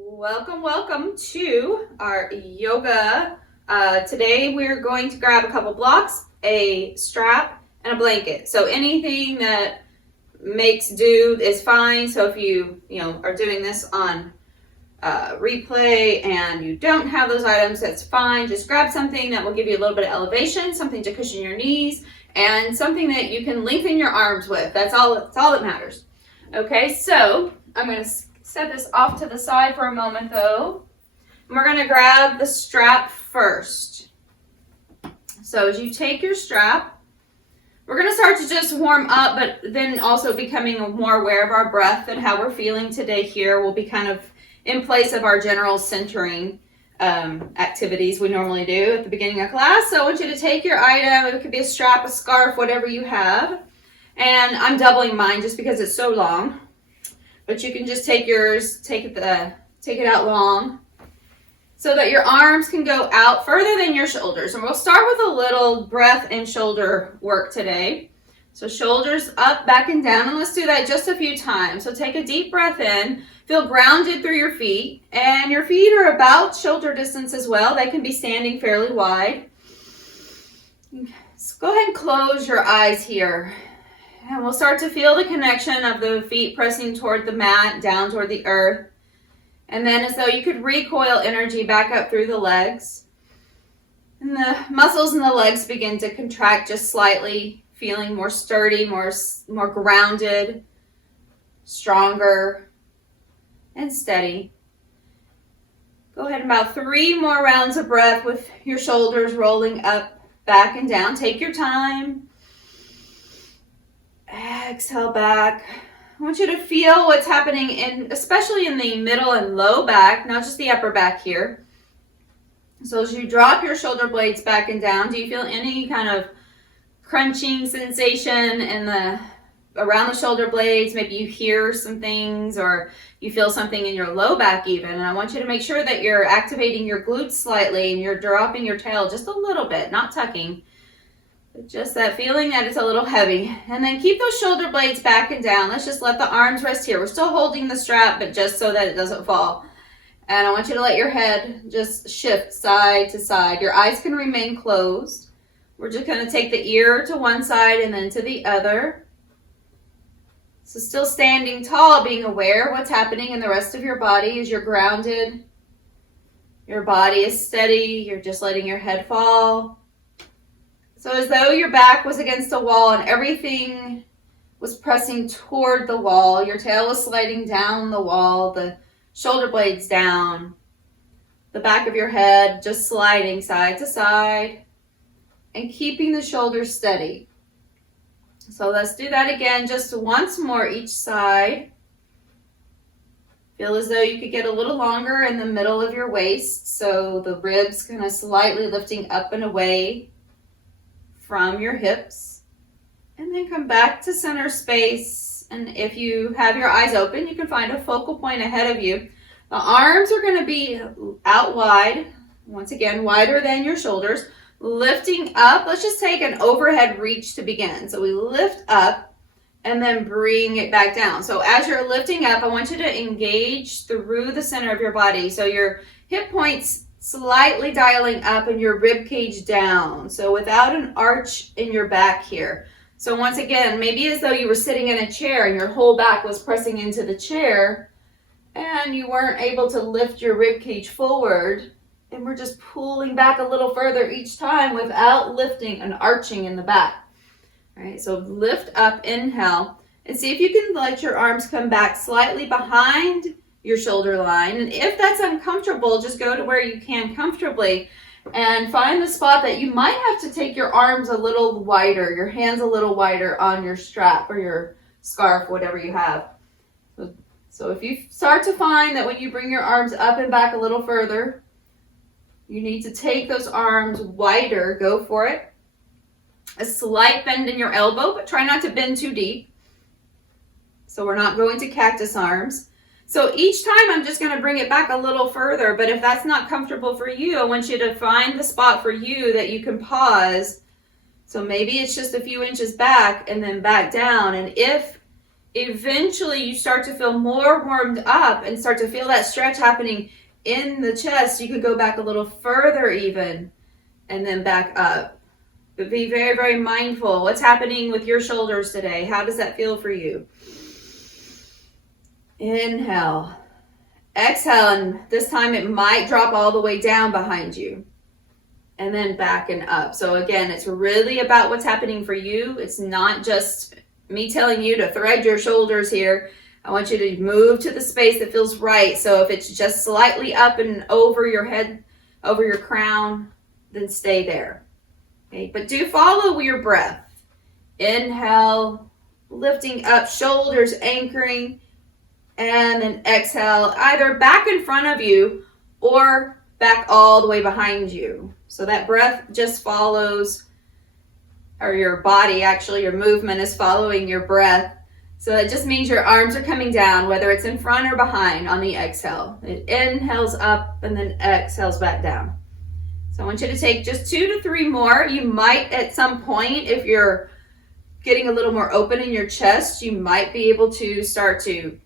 Welcome, welcome to our yoga. Today we're going to grab a couple blocks, a strap, and a blanket. So anything that makes do is fine. So if you are doing this on replay and you don't have those items, that's fine. Just grab something that will give you a little bit of elevation, something to cushion your knees, and something that you can lengthen your arms with. That's all that matters. Okay, so I'm going to set this off to the side for a moment though. We're going to grab the strap first. So as you take your strap, we're going to start to just warm up, but then also becoming more aware of our breath and how we're feeling today here will be kind of in place of our general centering activities we normally do at the beginning of class. So I want you to take your item. It could be a strap, a scarf, whatever you have. And I'm doubling mine just because it's so long. But you can just take yours, take it out long so that your arms can go out further than your shoulders. And we'll start with a little breath and shoulder work today. So shoulders up, back, and down. And let's do that just a few times. So take a deep breath in. Feel grounded through your feet. And your feet are about shoulder distance as well. They can be standing fairly wide. So go ahead and close your eyes here. And we'll start to feel the connection of the feet pressing toward the mat, down toward the earth. And then as though you could recoil energy back up through the legs. And the muscles in the legs begin to contract just slightly, feeling more sturdy, more grounded, stronger, and steady. Go ahead and about 3 more rounds of breath with your shoulders rolling up, back, and down. Take your time. Exhale back. I want you to feel what's happening especially in the middle and low back, not just the upper back here. So as you drop your shoulder blades back and down, do you feel any kind of crunching sensation around the shoulder blades? Maybe you hear some things or you feel something in your low back even. And I want you to make sure that you're activating your glutes slightly and you're dropping your tail just a little bit, not tucking. Just that feeling that it's a little heavy. And then keep those shoulder blades back and down. Let's just let the arms rest here. We're still holding the strap, but just so that it doesn't fall. And I want you to let your head just shift side to side. Your eyes can remain closed. We're just going to take the ear to one side and then to the other. So still standing tall, being aware of what's happening in the rest of your body as you're grounded. Your body is steady. You're just letting your head fall. So as though your back was against a wall and everything was pressing toward the wall. Your tail was sliding down the wall, the shoulder blades down, the back of your head just sliding side to side and keeping the shoulders steady. So let's do that again just once more each side. Feel as though you could get a little longer in the middle of your waist, so the ribs kind of slightly lifting up and away from your hips, and then come back to center space. And if you have your eyes open, you can find a focal point ahead of you. The arms are going to be out wide, once again wider than your shoulders, lifting up. Let's just take an overhead reach to begin. So we lift up and then bring it back down. So as you're lifting up, I want you to engage through the center of your body. So your hip points slightly dialing up and your rib cage down. So without an arch in your back here. So once again, maybe as though you were sitting in a chair and your whole back was pressing into the chair and you weren't able to lift your rib cage forward. And we're just pulling back a little further each time without lifting and arching in the back. All right, so lift up, inhale, and see if you can let your arms come back slightly behind your shoulder line. And if that's uncomfortable, just go to where you can comfortably and find the spot that you might have to take your arms a little wider, your hands a little wider on your strap or your scarf, whatever you have. So if you start to find that when you bring your arms up and back a little further, you need to take those arms wider, go for it. A slight bend in your elbow, but try not to bend too deep. So we're not going to cactus arms. So each time I'm just going to bring it back a little further, but if that's not comfortable for you, I want you to find the spot for you that you can pause. So maybe it's just a few inches back and then back down. And if eventually you start to feel more warmed up and start to feel that stretch happening in the chest, you could go back a little further even and then back up. But be very, very mindful. What's happening with your shoulders today? How does that feel for you? Inhale. Exhale, and this time it might drop all the way down behind you. And then back and up. So again, it's really about what's happening for you. It's not just me telling you to thread your shoulders here. I want you to move to the space that feels right. So if it's just slightly up and over your head, over your crown, then stay there. Okay, but do follow your breath. Inhale, lifting up, shoulders anchoring, and then exhale, either back in front of you or back all the way behind you. So that breath just follows, or your body, actually, your movement is following your breath. So that just means your arms are coming down, whether it's in front or behind on the exhale. It inhales up and then exhales back down. So I want you to take just 2 to 3 more. You might at some point, if you're getting a little more open in your chest, you might be able to start to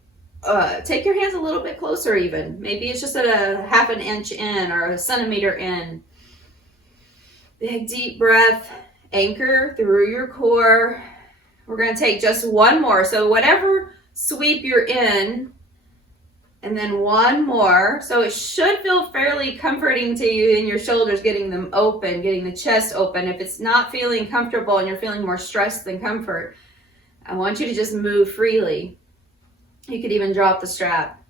take your hands a little bit closer even. Maybe it's just at a 1/2 inch in or a centimeter in. Big deep breath, anchor through your core. We're going to take just 1 more. So whatever sweep you're in, and then 1 more. So it should feel fairly comforting to you in your shoulders, getting them open, getting the chest open. If it's not feeling comfortable and you're feeling more stress than comfort, I want you to just move freely. You could even drop the strap.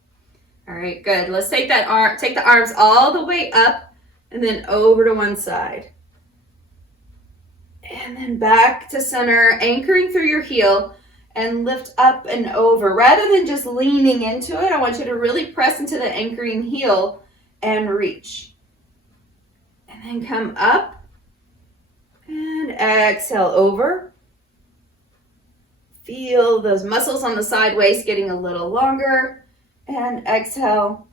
All right, good. Let's take that take the arms all the way up and then over to one side. And then back to center, anchoring through your heel and lift up and over. Rather than just leaning into it, I want you to really press into the anchoring heel and reach. And then come up and exhale over. Feel those muscles on the side waist getting a little longer. And exhale.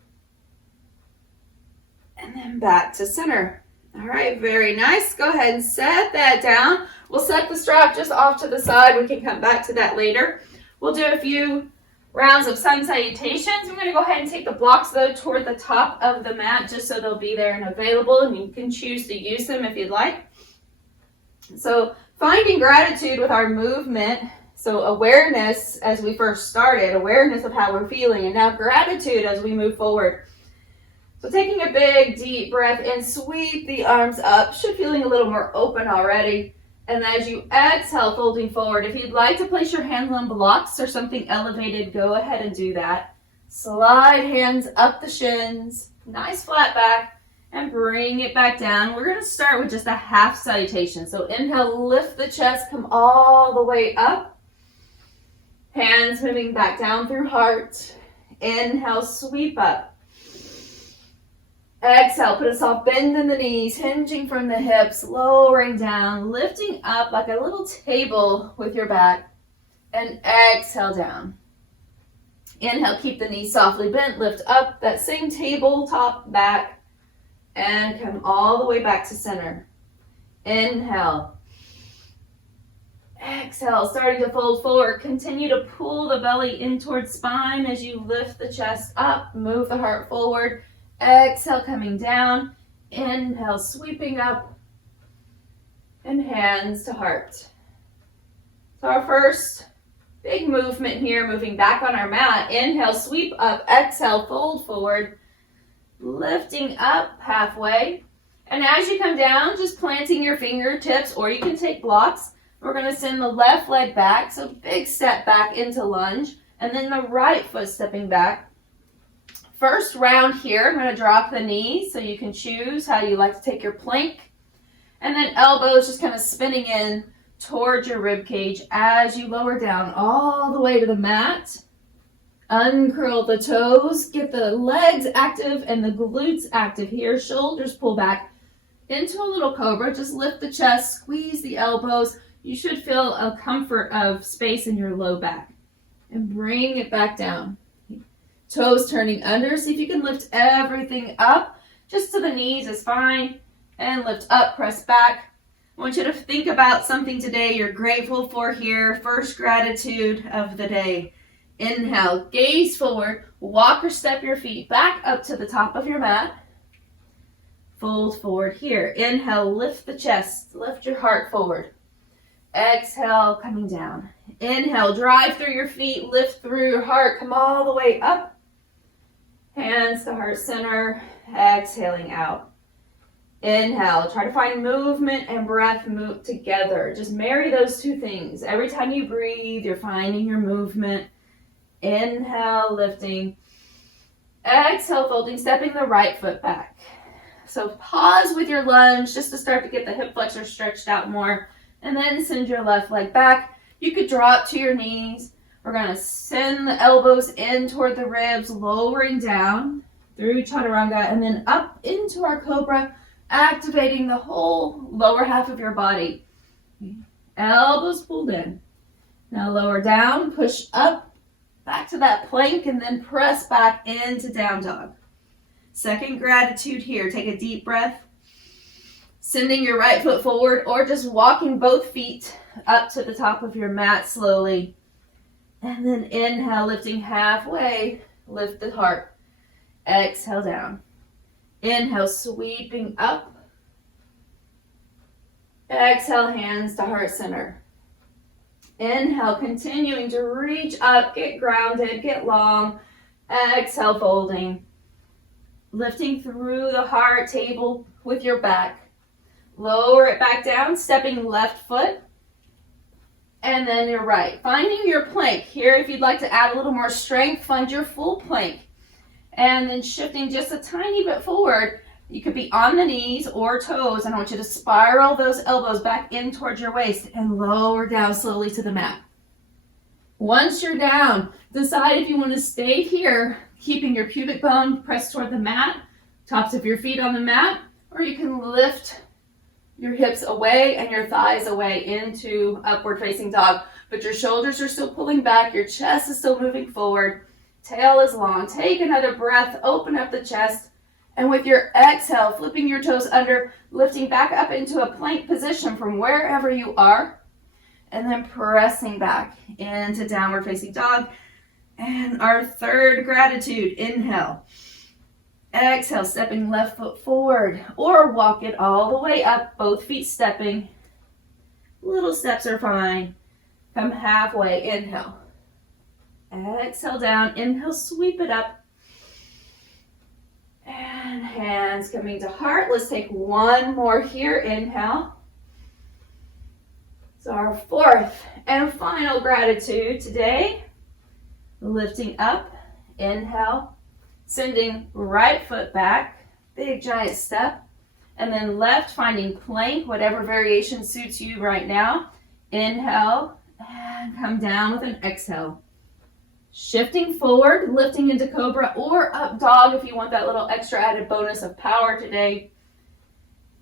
And then back to center. All right, very nice. Go ahead and set that down. We'll set the strap just off to the side. We can come back to that later. We'll do a few rounds of sun salutations. I'm going to go ahead and take the blocks, though, toward the top of the mat just so they'll be there and available, and you can choose to use them if you'd like. So finding gratitude with our movement. So awareness as we first started, awareness of how we're feeling, and now gratitude as we move forward. So taking a big deep breath in, sweep the arms up, should feeling a little more open already. And as you exhale, folding forward, if you'd like to place your hands on blocks or something elevated, go ahead and do that. Slide hands up the shins, nice flat back, and bring it back down. We're going to start with just a half salutation. So inhale, lift the chest, come all the way up. Hands moving back down through heart. Inhale, sweep up. Exhale, put a soft bend in the knees, hinging from the hips, lowering down, lifting up like a little table with your back, and exhale down. Inhale, keep the knees softly bent, lift up that same tabletop back, and come all the way back to center. Inhale. Exhale, starting to fold forward. Continue to pull the belly in towards spine as you lift the chest up, move the heart forward. Exhale, coming down. Inhale, sweeping up. And hands to heart. So our first big movement here, moving back on our mat. Inhale, sweep up. Exhale, fold forward. Lifting up halfway. And as you come down, just planting your fingertips, or you can take blocks. We're going to send the left leg back. So big step back into lunge. And then the right foot stepping back. First round here, I'm going to drop the knees, so you can choose how you like to take your plank. And then elbows just kind of spinning in towards your rib cage as you lower down all the way to the mat. Uncurl the toes, get the legs active and the glutes active here. Shoulders pull back into a little cobra. Just lift the chest, squeeze the elbows. You should feel a comfort of space in your low back. And bring it back down. Toes turning under. See if you can lift everything up. Just to the knees is fine. And lift up, press back. I want you to think about something today you're grateful for here. First gratitude of the day. Inhale, gaze forward, walk or step your feet back up to the top of your mat. Fold forward here. Inhale, lift the chest, lift your heart forward. Exhale, coming down. Inhale, drive through your feet, lift through your heart, come all the way up. Hands to heart center, exhaling out. Inhale, try to find movement and breath move together. Just marry those two things. Every time you breathe, you're finding your movement. Inhale, lifting. Exhale, folding, stepping the right foot back. So pause with your lunge just to start to get the hip flexor stretched out more. And then send your left leg back. You could drop to your knees. We're going to send the elbows in toward the ribs, lowering down through chaturanga, and then up into our cobra, activating the whole lower half of your body. Elbows pulled in. Now lower down, push up, back to that plank, and then press back into down dog. Second gratitude here. Take a deep breath. Sending your right foot forward or just walking both feet up to the top of your mat slowly. And then inhale, lifting halfway, lift the heart. Exhale down. Inhale, sweeping up. Exhale, hands to heart center. Inhale, continuing to reach up, get grounded, get long. Exhale, folding. Lifting through the heart, table with your back. Lower it back down, stepping left foot. And then your right. Finding your plank. Here, if you'd like to add a little more strength, find your full plank. And then shifting just a tiny bit forward. You could be on the knees or toes, and I want you to spiral those elbows back in towards your waist and lower down slowly to the mat. Once you're down, decide if you want to stay here, keeping your pubic bone pressed toward the mat, tops of your feet on the mat, or you can lift your hips away and your thighs away into upward facing dog. But your shoulders are still pulling back, your chest is still moving forward, tail is long. Take another breath, open up the chest, and with your exhale, flipping your toes under, lifting back up into a plank position from wherever you are, and then pressing back into downward facing dog. And our third gratitude, inhale. Exhale, stepping left foot forward or walk it all the way up, both feet stepping. Little steps are fine. Come halfway, inhale. Exhale down, inhale, sweep it up. And hands coming to heart. Let's take one more here, inhale. So our fourth and final gratitude today, lifting up, inhale. Sending right foot back, big giant step, and then left, finding plank, whatever variation suits you right now. Inhale, and come down with an exhale. Shifting forward, lifting into cobra or up dog if you want that little extra added bonus of power today.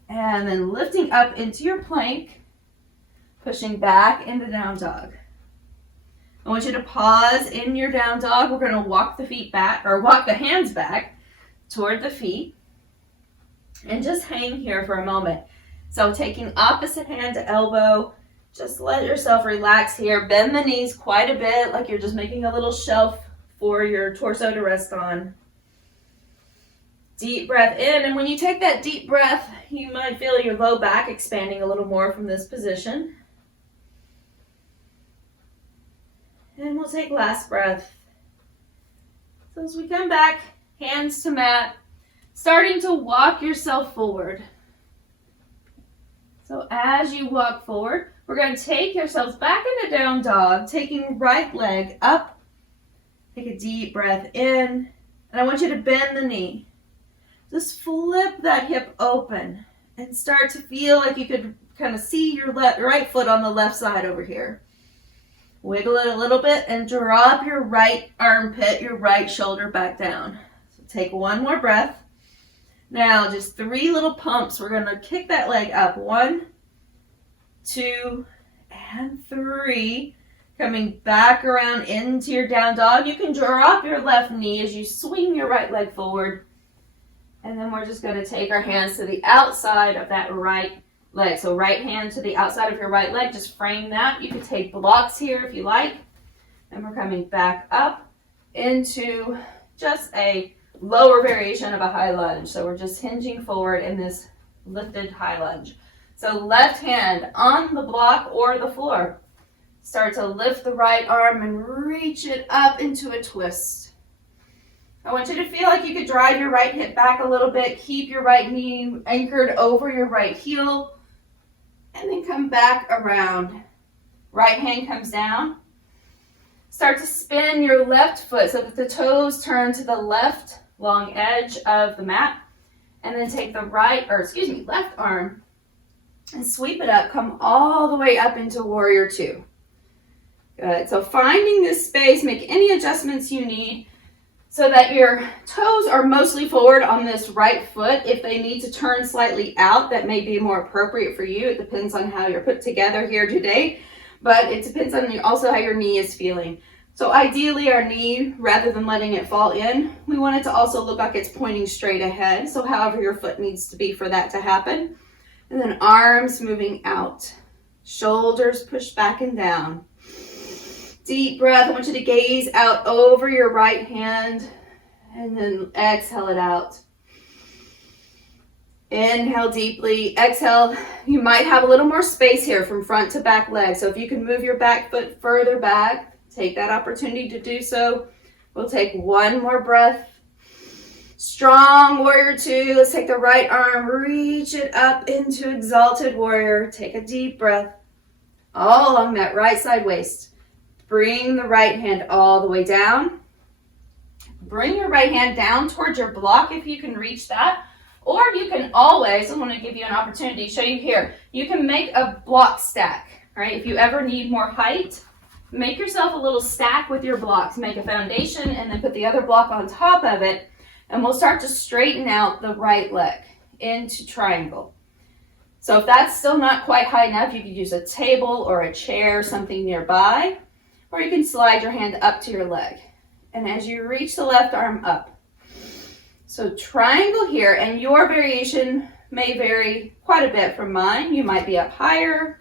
And then lifting up into your plank, pushing back into down dog. I want you to pause in your down dog. We're going to walk the feet back, or walk the hands back toward the feet. And just hang here for a moment. So taking opposite hand to elbow, just let yourself relax here. Bend the knees quite a bit, like you're just making a little shelf for your torso to rest on. Deep breath in, and when you take that deep breath, you might feel your low back expanding a little more from this position. And we'll take last breath. So as we come back, hands to mat, starting to walk yourself forward. So as you walk forward, we're going to take yourselves back into down dog, taking right leg up. Take a deep breath in, and I want you to bend the knee. Just flip that hip open and start to feel like you could kind of see your right foot on the left side over here. Wiggle it a little bit and drop your right armpit, your right shoulder back down. So take one more breath. Now just 3 little pumps. We're going to kick that leg up. 1, 2, and 3. Coming back around into your down dog. You can drop your left knee as you swing your right leg forward. And then we're just going to take our hands to the outside of that right leg. So right hand to the outside of your right leg, just frame that. You can take blocks here if you like. And we're coming back up into just a lower variation of a high lunge. So we're just hinging forward in this lifted high lunge. So left hand on the block or the floor. Start to lift the right arm and reach it up into a twist. I want you to feel like you could drive your right hip back a little bit. Keep your right knee anchored over your right heel. And then come back around. Right hand comes down. Start to spin your left foot so that the toes turn to the left long edge of the mat. And then take the left arm and sweep it up. Come all the way up into Warrior Two. Good. So finding this space, make any adjustments you need so that your toes are mostly forward on this right foot. If they need to turn slightly out, that may be more appropriate for you. It depends on how you're put together here today, but it depends on also how your knee is feeling. So ideally our knee, rather than letting it fall in, we want it to also look like it's pointing straight ahead. So however your foot needs to be for that to happen. And then arms moving out, shoulders pushed back and down. Deep breath. I want you to gaze out over your right hand and then exhale it out. Inhale deeply. Exhale. You might have a little more space here from front to back leg. So if you can move your back foot further back, take that opportunity to do so. We'll take one more breath. Strong Warrior Two. Let's take the right arm, reach it up into Exalted Warrior. Take a deep breath all along that right side waist. Bring the right hand all the way down. Bring your right hand down towards your block if you can reach that. Or you can always, I want to give you an opportunity to show you here, you can make a block stack, right? If you ever need more height, make yourself a little stack with your blocks. Make a foundation and then put the other block on top of it. And we'll start to straighten out the right leg into triangle. So if that's still not quite high enough, you could use a table or a chair, something nearby. Or you can slide your hand up to your leg. And as you reach the left arm up. So triangle here, and your variation may vary quite a bit from mine. You might be up higher.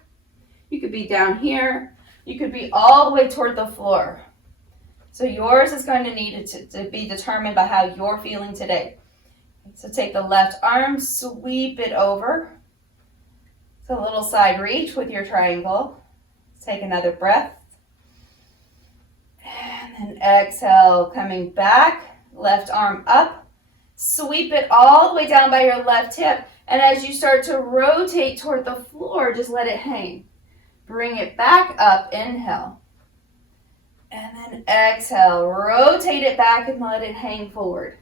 You could be down here. You could be all the way toward the floor. So yours is going to need to be determined by how you're feeling today. So take the left arm, sweep it over. So a little side reach with your triangle. Take another breath. And exhale, coming back, left arm up, sweep it all the way down by your left hip. And as you start to rotate toward the floor, just let it hang. Bring it back up, inhale. And then exhale, rotate it back and let it hang forward.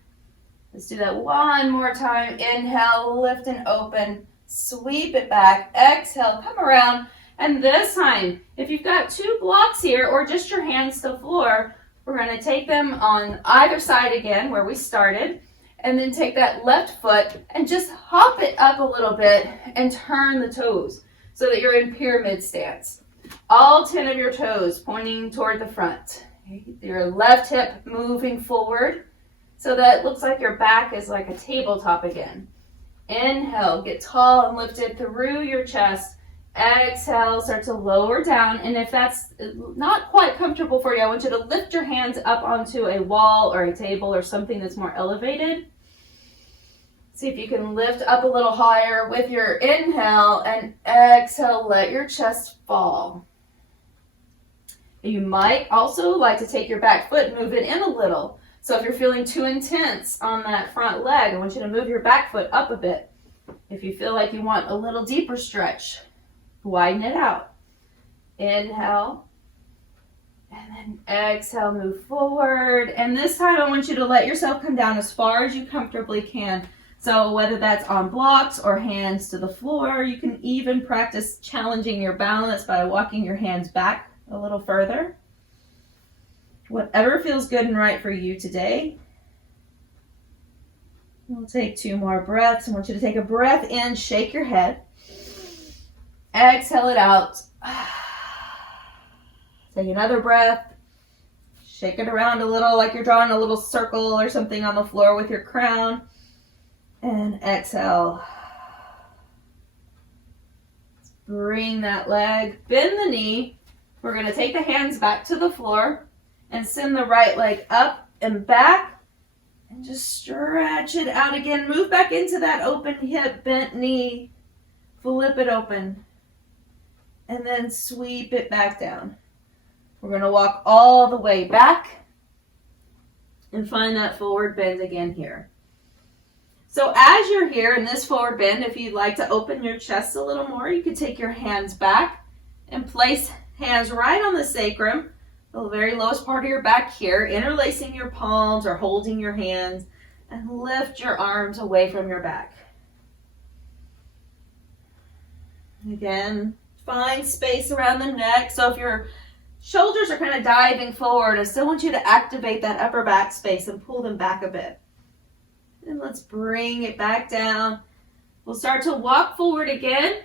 Let's do that one more time. Inhale, lift and open, sweep it back, exhale, come around. And this time, if you've got two blocks here or just your hands to the floor, we're going to take them on either side again where we started, and then take that left foot and just hop it up a little bit and turn the toes so that you're in pyramid stance. All 10 of your toes pointing toward the front. Your left hip moving forward so that it looks like your back is like a tabletop again. Inhale, get tall and lifted through your chest. Exhale, start to lower down, and if that's not quite comfortable for you, I want you to lift your hands up onto a wall or a table or something that's more elevated. See if you can lift up a little higher with your inhale, and exhale, let your chest fall. You might also like to take your back foot and move it in a little. So if you're feeling too intense on that front leg, I want you to move your back foot up a bit. If you feel like you want a little deeper stretch, widen it out. Inhale. And then exhale, move forward. And this time I want you to let yourself come down as far as you comfortably can. So whether that's on blocks or hands to the floor, you can even practice challenging your balance by walking your hands back a little further. Whatever feels good and right for you today. We'll take 2 more breaths. I want you to take a breath in, shake your head. Exhale it out. Take another breath. Shake it around a little like you're drawing a little circle or something on the floor with your crown. And exhale. Bring that leg, bend the knee. We're going to take the hands back to the floor and send the right leg up and back and just stretch it out again. Move back into that open hip, bent knee. Flip it open and then sweep it back down. We're going to walk all the way back and find that forward bend again here. So as you're here in this forward bend, if you'd like to open your chest a little more, you could take your hands back and place hands right on the sacrum, the very lowest part of your back here, interlacing your palms or holding your hands, and lift your arms away from your back. Again, find space around the neck. So if your shoulders are kind of diving forward, I still want you to activate that upper back space and pull them back a bit. And let's bring it back down. We'll start to walk forward again,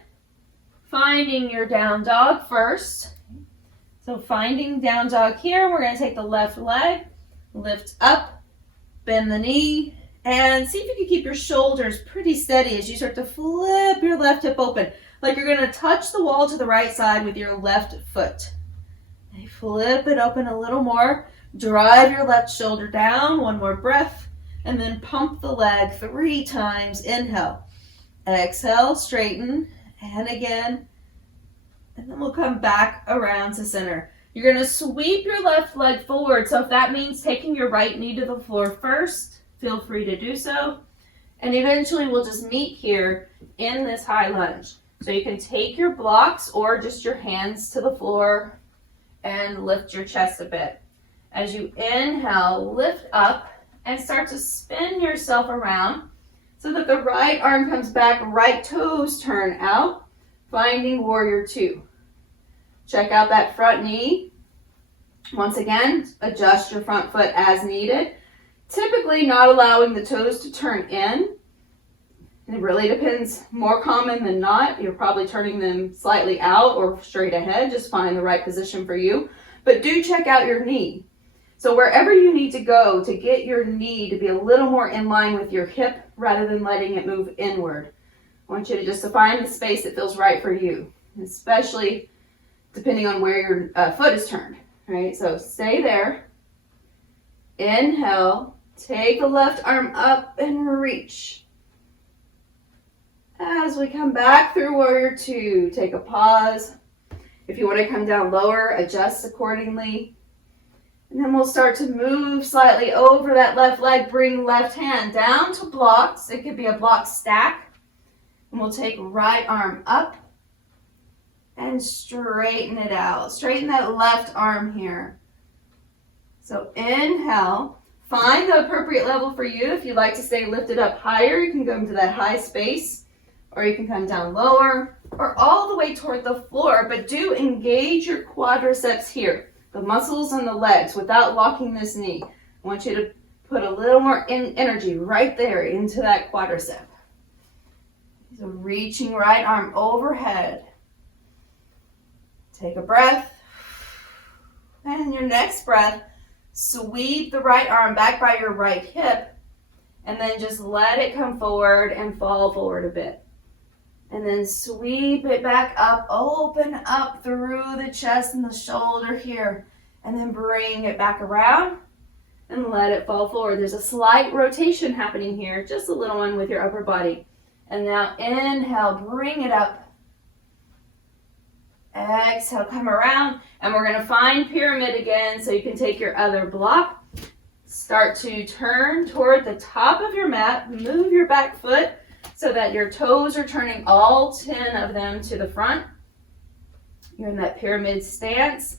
finding your down dog first. So finding down dog here, we're going to take the left leg, lift up, bend the knee, and see if you can keep your shoulders pretty steady as you start to flip your left hip open, like you're going to touch the wall to the right side with your left foot. And flip it open a little more, drive your left shoulder down, one more breath. And then pump the leg 3 times. Inhale. Exhale, straighten. And again. And then we'll come back around to center. You're going to sweep your left leg forward. So if that means taking your right knee to the floor first, feel free to do so. And eventually we'll just meet here in this high lunge. So you can take your blocks or just your hands to the floor and lift your chest a bit. As you inhale, lift up. And start to spin yourself around so that the right arm comes back, right toes turn out, finding warrior 2. Check out that front knee. Once again, adjust your front foot as needed. Typically not allowing the toes to turn in. It really depends, more common than not. You're probably turning them slightly out or straight ahead. Just find the right position for you. But do check out your knee. So wherever you need to go to get your knee to be a little more in line with your hip rather than letting it move inward. I want you to just find the space that feels right for you, especially depending on where your foot is turned, right? So stay there. Inhale, take the left arm up and reach. As we come back through warrior 2, take a pause. If you want to come down lower, adjust accordingly. And then we'll start to move slightly over that left leg. Bring left hand down to blocks. It could be a block stack. And we'll take right arm up and straighten it out. Straighten that left arm here. So inhale. Find the appropriate level for you. If you'd like to stay lifted up higher, you can go into that high space. Or you can come down lower. Or all the way toward the floor. But do engage your quadriceps here. The muscles and the legs without locking this knee. I want you to put a little more energy right there into that quadricep. So reaching right arm overhead. Take a breath. And your next breath, sweep the right arm back by your right hip. And then just let it come forward and fall forward a bit. And then sweep it back up, open up through the chest and the shoulder here. And then bring it back around and let it fall forward. There's a slight rotation happening here, just a little one with your upper body. And now inhale, bring it up. Exhale, come around. And we're going to find pyramid again so you can take your other block. Start to turn toward the top of your mat. Move your back foot so that your toes are turning, all 10 of them, to the front. You're in that pyramid stance.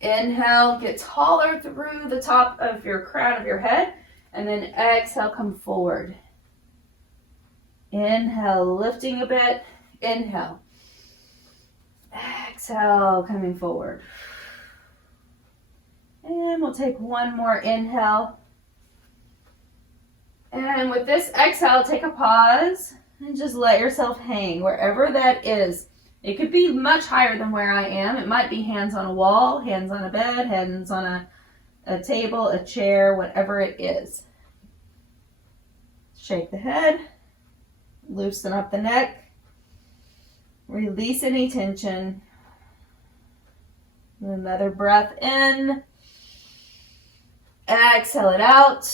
Inhale, get taller through the top of your crown of your head. And then exhale, come forward. Inhale, lifting a bit. Inhale. Exhale, coming forward. And we'll take one more inhale. And with this exhale, take a pause and just let yourself hang wherever that is. It could be much higher than where I am. It might be hands on a wall, hands on a bed, hands on a table, a chair, whatever it is. Shake the head, loosen up the neck, Release any tension. Another breath in. Exhale it out.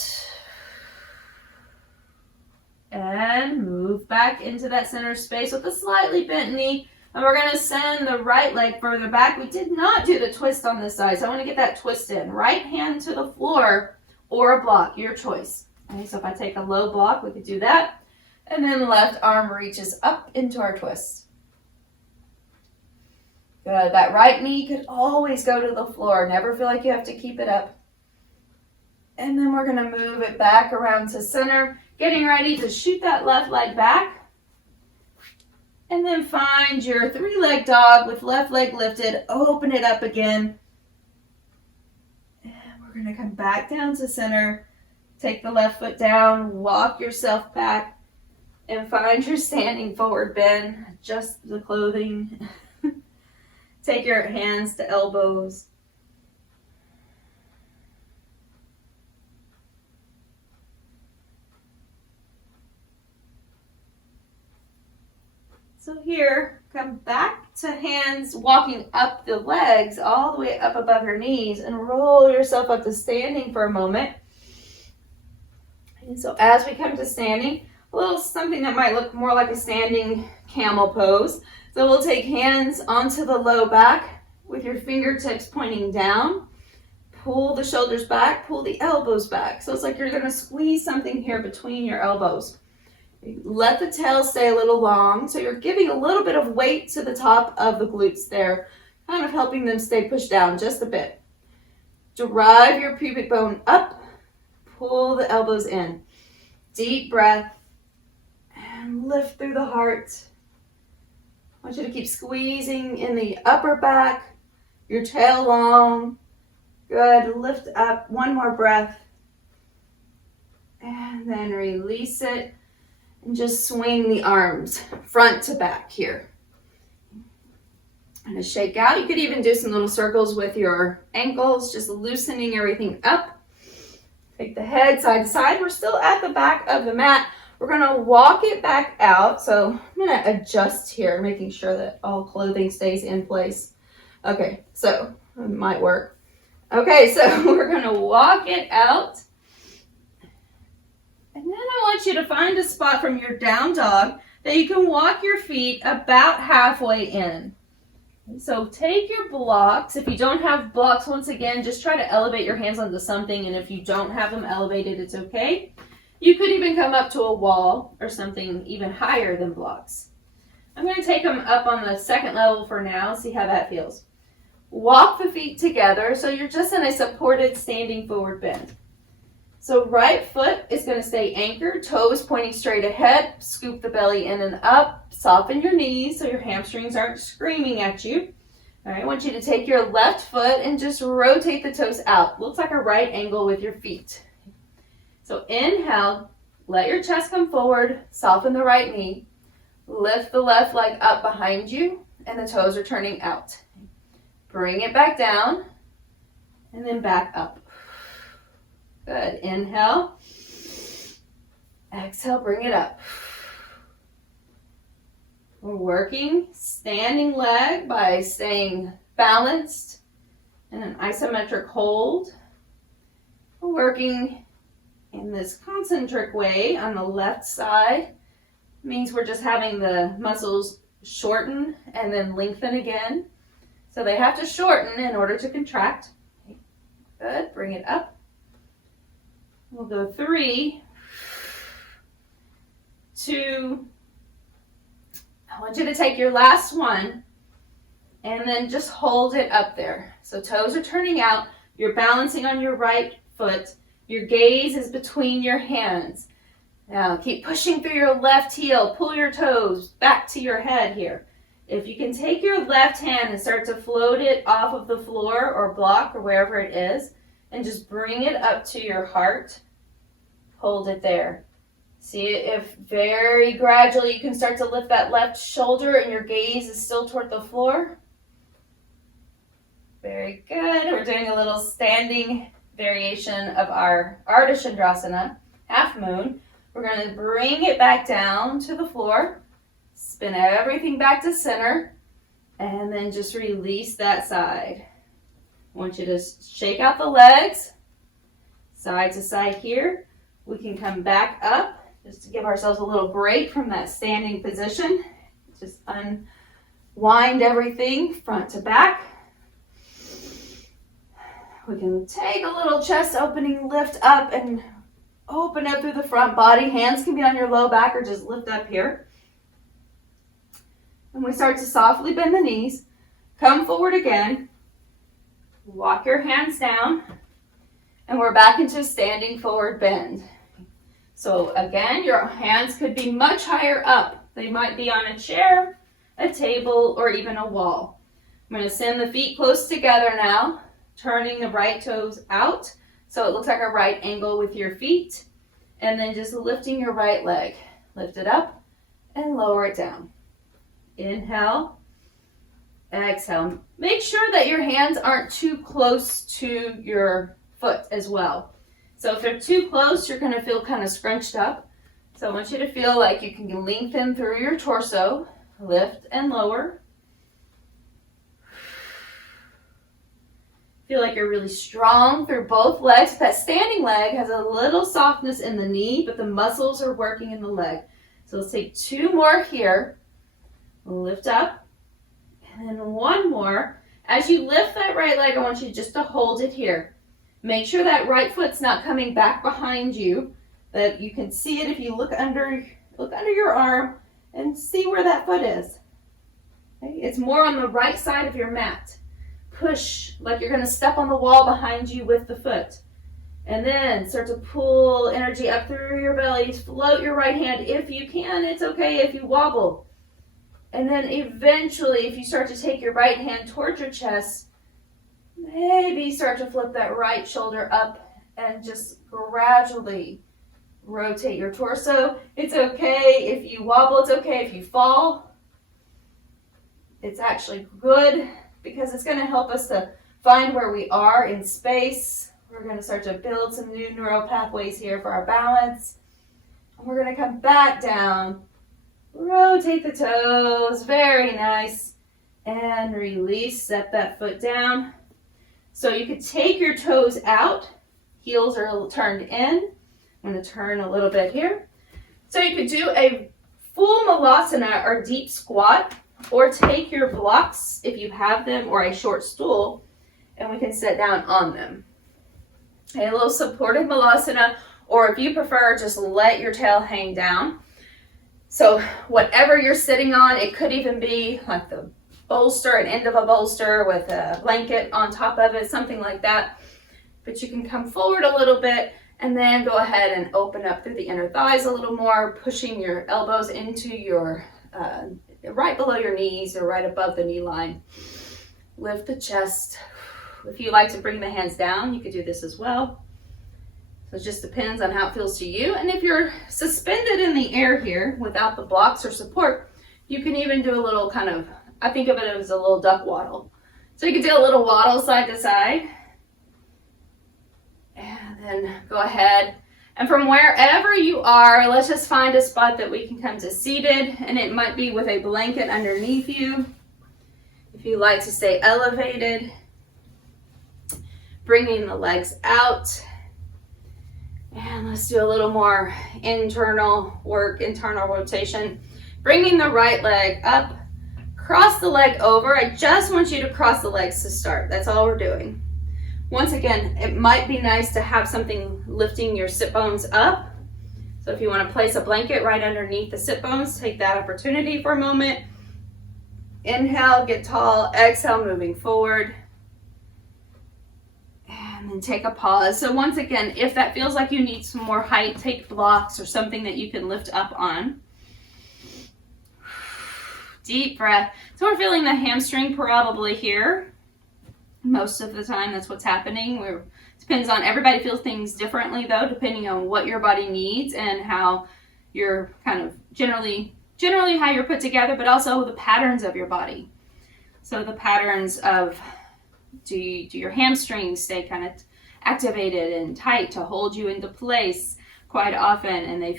And move back into that center space with a slightly bent knee. And we're going to send the right leg further back. We did not do the twist on this side, so I want to get that twist in. Right hand to the floor or a block, your choice. Okay, so if I take a low block, we could do that. And then left arm reaches up into our twist. Good. That right knee could always go to the floor. Never feel like you have to keep it up. And then we're going to move it back around to center, getting ready to shoot that left leg back. And then find your three-leg dog with left leg lifted. Open it up again. And we're going to come back down to center. Take the left foot down. Walk yourself back. And find your standing forward bend. Adjust the clothing. Take your hands to elbows. So here, come back to hands walking up the legs all the way up above your knees and roll yourself up to standing for a moment. And so as we come to standing, a little something that might look more like a standing camel pose. So we'll take hands onto the low back with your fingertips pointing down. Pull the shoulders back, pull the elbows back. So it's like you're going to squeeze something here between your elbows. Let the tail stay a little long, so you're giving a little bit of weight to the top of the glutes there, kind of helping them stay pushed down just a bit. Drive your pubic bone up, pull the elbows in. Deep breath, and lift through the heart. I want you to keep squeezing in the upper back, your tail long. Good, lift up, one more breath. And then release it. And just swing the arms front to back here. And a shake out. You could even do some little circles with your ankles, just loosening everything up. Take the head side to side. We're still at the back of the mat. We're going to walk it back out. So I'm going to adjust here, making sure that all clothing stays in place. Okay, so it might work. Okay, so we're going to walk it out. And then I want you to find a spot from your down dog that you can walk your feet about halfway in. So take your blocks. If you don't have blocks, once again, just try to elevate your hands onto something. And if you don't have them elevated, it's okay. You could even come up to a wall or something even higher than blocks. I'm going to take them up on the second level for now, see how that feels. Walk the feet together so you're just in a supported standing forward bend. So right foot is going to stay anchored, toes pointing straight ahead, scoop the belly in and up, soften your knees so your hamstrings aren't screaming at you. All right, I want you to take your left foot and just rotate the toes out. Looks like a right angle with your feet. So inhale, let your chest come forward, soften the right knee, lift the left leg up behind you, and the toes are turning out. Bring it back down, and then back up. Good. Inhale. Exhale, bring it up. We're working standing leg by staying balanced in an isometric hold. We're working in this concentric way on the left side. It means we're just having the muscles shorten and then lengthen again. So they have to shorten in order to contract. Good. Bring it up. We'll go 3, 2. I want you to take your last one and then just hold it up there. So toes are turning out. You're balancing on your right foot. Your gaze is between your hands. Now keep pushing through your left heel. Pull your toes back to your head here. If you can take your left hand and start to float it off of the floor or block or wherever it is, and just bring it up to your heart. Hold it there. See if very gradually you can start to lift that left shoulder and your gaze is still toward the floor. Very good. We're doing a little standing variation of our Ardha Chandrasana, half moon. We're going to bring it back down to the floor. Spin everything back to center, and then just release that side. I want you to shake out the legs, side to side here. We can come back up just to give ourselves a little break from that standing position. Just unwind everything front to back. We can take a little chest opening, lift up and open up through the front body. Hands can be on your low back or just lift up here. And we start to softly bend the knees. Come forward again. Walk your hands down. And we're back into standing forward bend. So again, your hands could be much higher up. They might be on a chair, a table, or even a wall. I'm going to send the feet close together now, turning the right toes out so it looks like a right angle with your feet. And then just lifting your right leg. Lift it up and lower it down. Inhale, exhale. Make sure that your hands aren't too close to your foot as well. So if they're too close, you're going to feel kind of scrunched up. So I want you to feel like you can lengthen through your torso, lift and lower. Feel like you're really strong through both legs. That standing leg has a little softness in the knee, but the muscles are working in the leg. So let's take 2 more here. Lift up, and then 1 more. As you lift that right leg, I want you just to hold it here. Make sure that right foot's not coming back behind you, that you can see it if you look under your arm and see where that foot is. Okay? It's more on the right side of your mat. Push like you're going to step on the wall behind you with the foot. And then start to pull energy up through your belly. Float your right hand if you can. It's okay if you wobble. And then eventually, if you start to take your right hand towards your chest, maybe start to flip that right shoulder up and just gradually rotate your torso. It's okay if you wobble. It's okay if you fall. It's actually good because it's going to help us to find where we are in space. We're going to start to build some new neural pathways here for our balance. And we're going to come back down. Rotate the toes, very nice, and release, set that foot down. So you could take your toes out, heels are turned in. I'm going to turn a little bit here. So you could do a full malasana or deep squat, or take your blocks if you have them, or a short stool, and we can sit down on them. A little supported malasana, or if you prefer, just let your tail hang down. So whatever you're sitting on, it could even be like the bolster, an end of a bolster with a blanket on top of it, something like that. But you can come forward a little bit and then go ahead and open up through the inner thighs a little more, pushing your elbows into your, right below your knees or right above the knee line. Lift the chest. If you like to bring the hands down, you could do this as well. So it just depends on how it feels to you. And if you're suspended in the air here without the blocks or support, you can even do a little kind of, I think of it as a little duck waddle. So you can do a little waddle side to side. And then go ahead. And from wherever you are, let's just find a spot that we can come to seated. And it might be with a blanket underneath you. If you like to stay elevated, bringing the legs out. And let's do a little more internal work, internal rotation. Bringing the right leg up, cross the leg over. I just want you to cross the legs to start. That's all we're doing. Once again, it might be nice to have something lifting your sit bones up. So if you want to place a blanket right underneath the sit bones, take that opportunity for a moment. Inhale, get tall. Exhale, moving forward. And then take a pause. So once again, if that feels like you need some more height, take blocks or something that you can lift up on. Deep breath. So we're feeling the hamstring probably here. Most of the time, that's what's happening. Depends on, everybody feels things differently though, depending on what your body needs and how you're kind of generally how you're put together, but also the patterns of your body. So the patterns of, do your hamstrings stay kind of activated and tight to hold you into place quite often, and you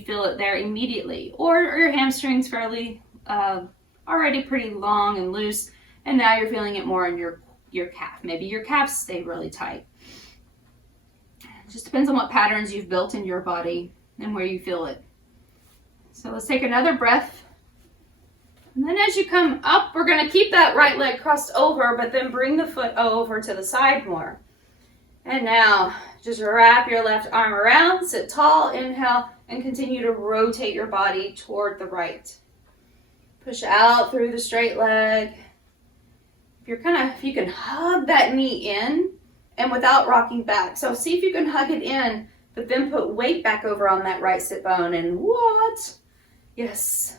feel it there immediately, or are your hamstrings fairly already pretty long and loose, and now you're feeling it more in your calf. Maybe your calves stay really tight. Just depends on what patterns you've built in your body and where you feel it. So let's take another breath. And then as you come up, we're going to keep that right leg crossed over, but then bring the foot over to the side more. And now just wrap your left arm around, sit tall, inhale, and continue to rotate your body toward the right. Push out through the straight leg. If you can hug that knee in and without rocking back. So see if you can hug it in, but then put weight back over on that right sit bone. And what? Yes.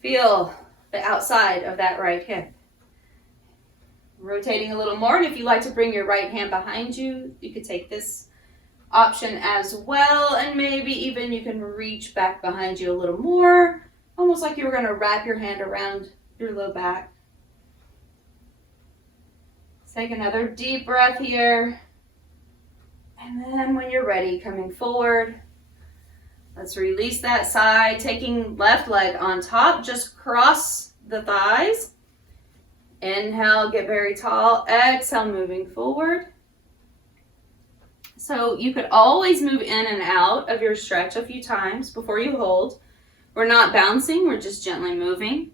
Feel the outside of that right hip. Rotating a little more, and if you like to bring your right hand behind you, you could take this option as well, and maybe even you can reach back behind you a little more, almost like you were going to wrap your hand around your low back. Let's take another deep breath here, and then when you're ready, coming forward, let's release that side, taking left leg on top, just cross the thighs. Inhale, get very tall. Exhale, moving forward. So you could always move in and out of your stretch a few times before you hold. We're not bouncing, we're just gently moving.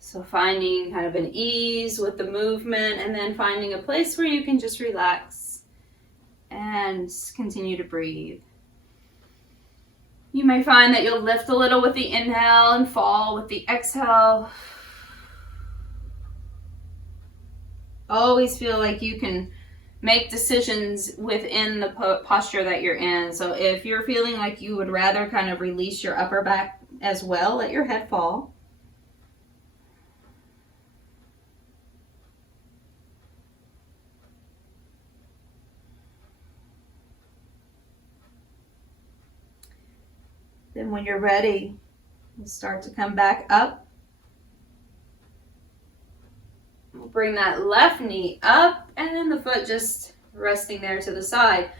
So finding kind of an ease with the movement, and then finding a place where you can just relax and continue to breathe. You may find that you'll lift a little with the inhale and fall with the exhale. Always feel like you can make decisions within the posture that you're in. So if you're feeling like you would rather kind of release your upper back as well, let your head fall. Then when you're ready, we'll start to come back up. We'll bring that left knee up, and then the foot just resting there to the side.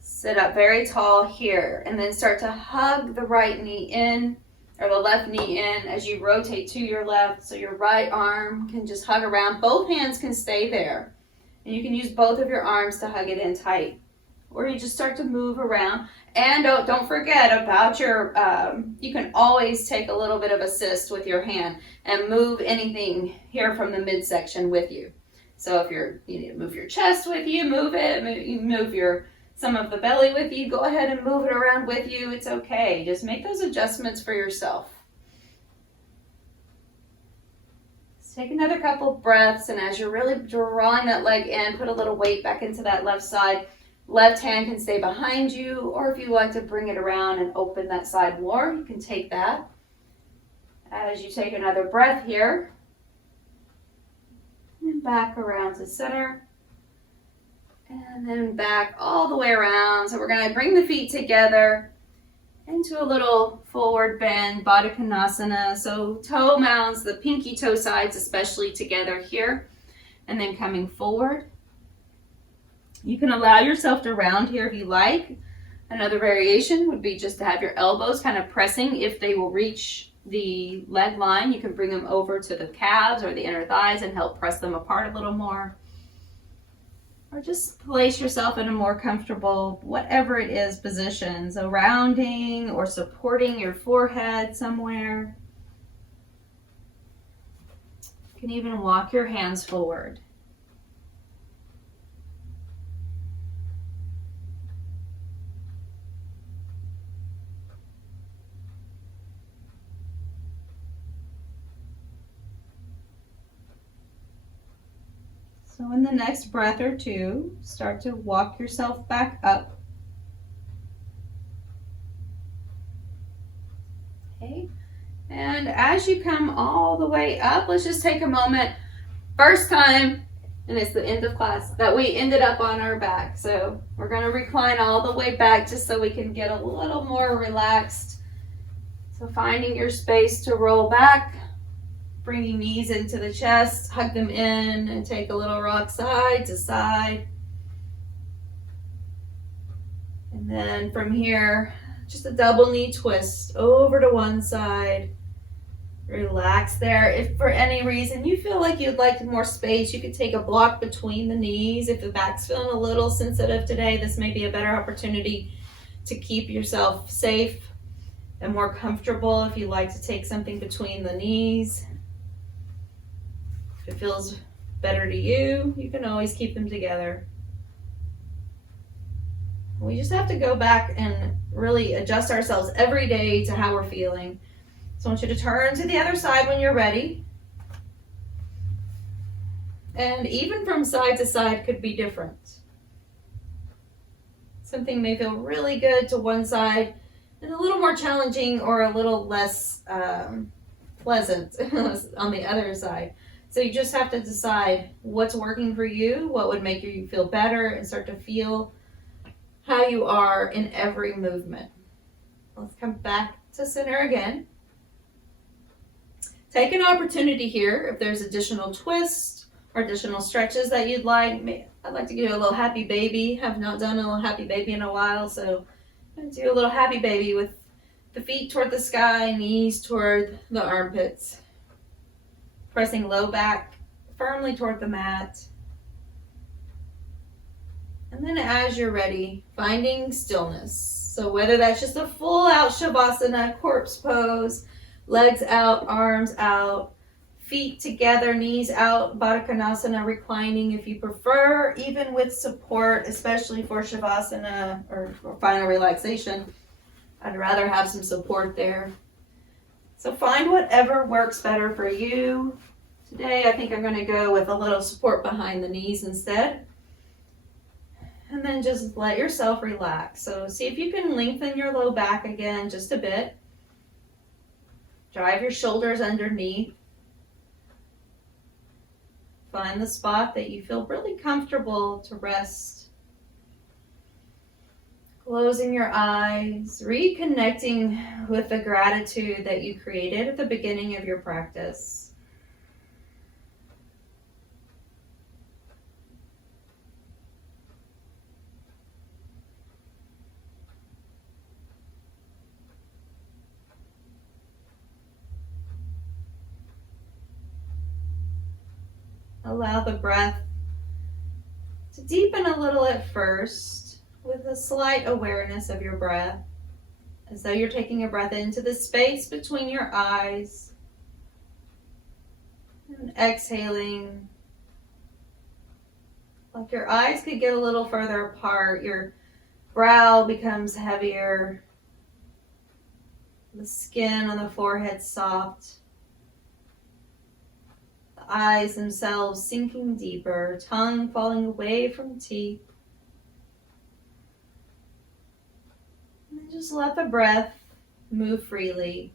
Sit up very tall here, and then start to hug the right knee in, or the left knee in as you rotate to your left, so your right arm can just hug around. Both hands can stay there, and you can use both of your arms to hug it in tight. Or you just start to move around. And don't forget about your, you can always take a little bit of assist with your hand and move anything here from the midsection with you. So if you need to move your chest with you, move it. Move some of the belly with you, go ahead and move it around with you. It's okay. Just make those adjustments for yourself. Let's take another couple breaths, and as you're really drawing that leg in, put a little weight back into that left side. Left hand can stay behind you, or if you like to bring it around and open that side more, you can take that. As you take another breath here, and back around to center, and then back all the way around. So we're going to bring the feet together into a little forward bend, Baddha Konasana. So toe mounds, the pinky toe sides especially together here, and then coming forward. You can allow yourself to round here if you like. Another variation would be just to have your elbows kind of pressing. If they will reach the leg line, you can bring them over to the calves or the inner thighs and help press them apart a little more. Or just place yourself in a more comfortable, whatever it is, position. So rounding or supporting your forehead somewhere. You can even walk your hands forward. So in the next breath or two, start to walk yourself back up. Okay, and as you come all the way up, let's just take a moment. First time, and it's the end of class, that we ended up on our back. So we're going to recline all the way back just so we can get a little more relaxed. So finding your space to roll back. Bringing knees into the chest, hug them in, and take a little rock side to side. And then from here, just a double knee twist over to one side. Relax there. If for any reason you feel like you'd like more space, you could take a block between the knees. If the back's feeling a little sensitive today, this may be a better opportunity to keep yourself safe and more comfortable. If you like to take something between the knees, if it feels better to you, you can always keep them together. We just have to go back and really adjust ourselves every day to how we're feeling. So I want you to turn to the other side when you're ready. And even from side to side could be different. Something may feel really good to one side and a little more challenging or a little less pleasant on the other side. So you just have to decide what's working for you, what would make you feel better, and start to feel how you are in every movement. Let's come back to center again. Take an opportunity here if there's additional twists or additional stretches that you'd like. I'd like to give you a little happy baby. Have not done a little happy baby in a while, so I'm going to do a little happy baby with the feet toward the sky, knees toward the armpits. Pressing low back firmly toward the mat. And then as you're ready, finding stillness. So whether that's just a full out Shavasana, corpse pose, legs out, arms out, feet together, knees out, Baddha Konasana, reclining if you prefer, even with support, especially for Shavasana or final relaxation. I'd rather have some support there. So find whatever works better for you. Today I think I'm going to go with a little support behind the knees instead. And then just let yourself relax. So see if you can lengthen your low back again just a bit. Drive your shoulders underneath. Find the spot that you feel really comfortable to rest. Closing your eyes, reconnecting with the gratitude that you created at the beginning of your practice. Allow the breath to deepen a little at first with a slight awareness of your breath, as though you're taking a breath into the space between your eyes and exhaling. Like your eyes could get a little further apart, your brow becomes heavier, the skin on the forehead soft. Eyes themselves sinking deeper, tongue falling away from teeth. And just let the breath move freely.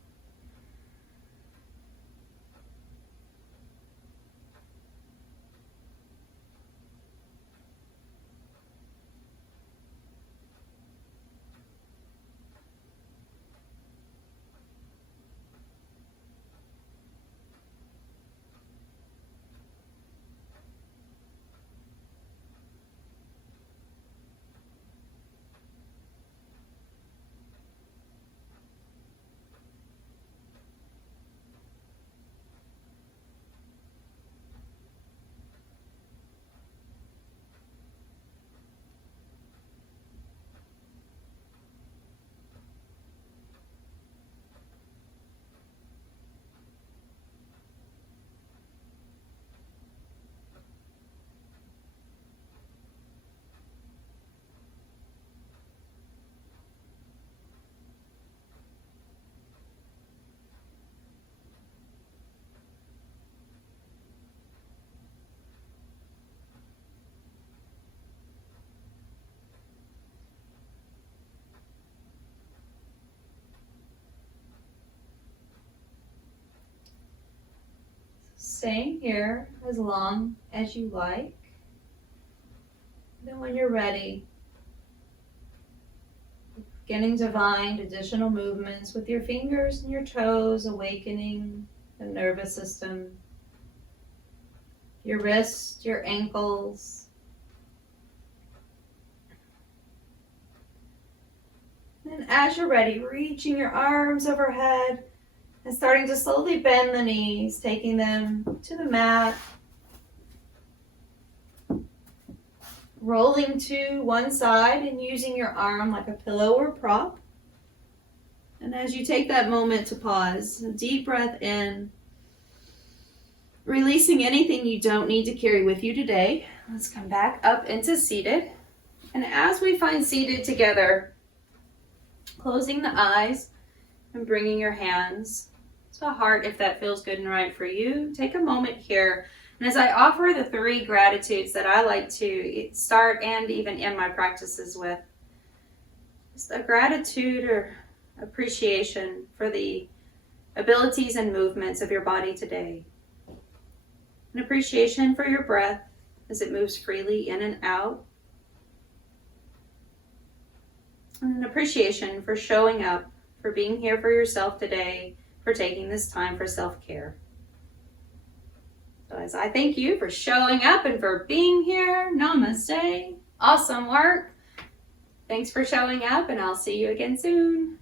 Staying here as long as you like. Then when you're ready, beginning to find additional movements with your fingers and your toes, awakening the nervous system, your wrists, your ankles. And as you're ready, reaching your arms overhead and starting to slowly bend the knees, taking them to the mat. Rolling to one side and using your arm like a pillow or prop. And as you take that moment to pause, a deep breath in, releasing anything you don't need to carry with you today. Let's come back up into seated. And as we find seated together, closing the eyes and bringing your hands to heart if that feels good and right for you. Take a moment here. And as I offer the 3 gratitudes that I like to start and even end my practices with, just a gratitude or appreciation for the abilities and movements of your body today. An appreciation for your breath as it moves freely in and out. And an appreciation for showing up, for being here for yourself today, for taking this time for self-care. So as I thank you for showing up and for being here, namaste. Awesome work. Thanks for showing up, and I'll see you again soon.